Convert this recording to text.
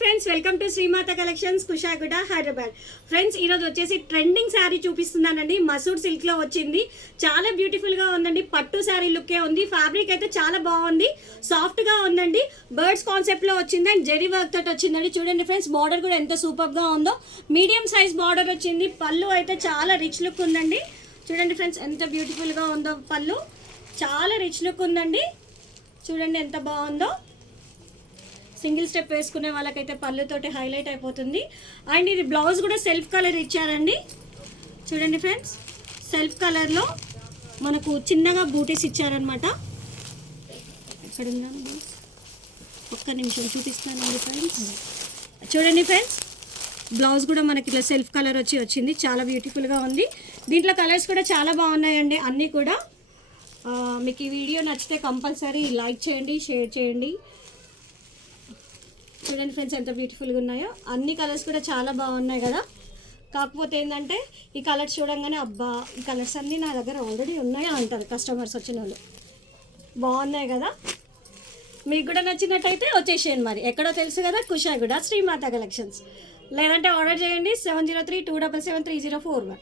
Friends, welcome to Srimata collections, Kushaiguda, Hyderabad. Friends, ఈరోజు వచ్చేసి trending sari చూపిస్తున్నానండి. మసూర్ సిల్క్లో వచ్చింది. చాలా బ్యూటిఫుల్గా ఉందండి. పట్టు శారీ లుక్కే ఉంది. ఫ్యాబ్రిక్ అయితే చాలా బాగుంది, సాఫ్ట్గా ఉందండి. బర్డ్స్ కాన్సెప్ట్లో వచ్చింది అండ్ జెరీ వర్క్ తోటి వచ్చిందండి. చూడండి ఫ్రెండ్స్, బార్డర్ కూడా ఎంత సూపర్గా ఉందో. మీడియం సైజ్ బార్డర్ వచ్చింది. పళ్ళు అయితే చాలా రిచ్ లుక్ ఉందండి. చూడండి ఫ్రెండ్స్, ఎంత బ్యూటిఫుల్గా ఉందో. పళ్ళు చాలా రిచ్ లుక్ ఉందండి. చూడండి ఎంత బాగుందో. సింగిల్ స్టెప్ వేసుకునే వాళ్ళకైతే పళ్ళుతోటి హైలైట్ అయిపోతుంది. అండ్ ఇది బ్లౌజ్ కూడా సెల్ఫ్ కలర్ ఇచ్చారండి. చూడండి ఫ్రెండ్స్, సెల్ఫ్ కలర్లో మనకు చిన్నగా బూటీస్ ఇచ్చారనమాట. ఎక్కడ ఉందా? ఒక్క నిమిషం చూపిస్తానండి ఫ్రెండ్స్. చూడండి ఫ్రెండ్స్, బ్లౌజ్ కూడా మనకి ఇట్లా సెల్ఫ్ కలర్ వచ్చింది. చాలా బ్యూటిఫుల్గా ఉంది. దీంట్లో కలర్స్ కూడా చాలా బాగున్నాయండి. అన్నీ కూడా మీకు ఈ వీడియో నచ్చితే కంపల్సరీ లైక్ చేయండి, షేర్ చేయండి. చూడండి ఫ్రెండ్స్, ఎంత బ్యూటిఫుల్గా ఉన్నాయో. అన్ని కలర్స్ కూడా చాలా బాగున్నాయి కదా. కాకపోతే ఏంటంటే ఈ కలర్స్ చూడంగానే అబ్బా, ఈ కలర్స్ అన్నీ నా దగ్గర ఆల్రెడీ ఉన్నాయా అంటారు కస్టమర్స్ వచ్చిన వాళ్ళు. బాగున్నాయి కదా. మీకు కూడా నచ్చినట్టయితే వచ్చేసేయండి. మరి ఎక్కడో తెలుసు కదా, కుషాగూడ శ్రీమాత కలెక్షన్స్. లేదంటే ఆర్డర్ చేయండి 7032773041.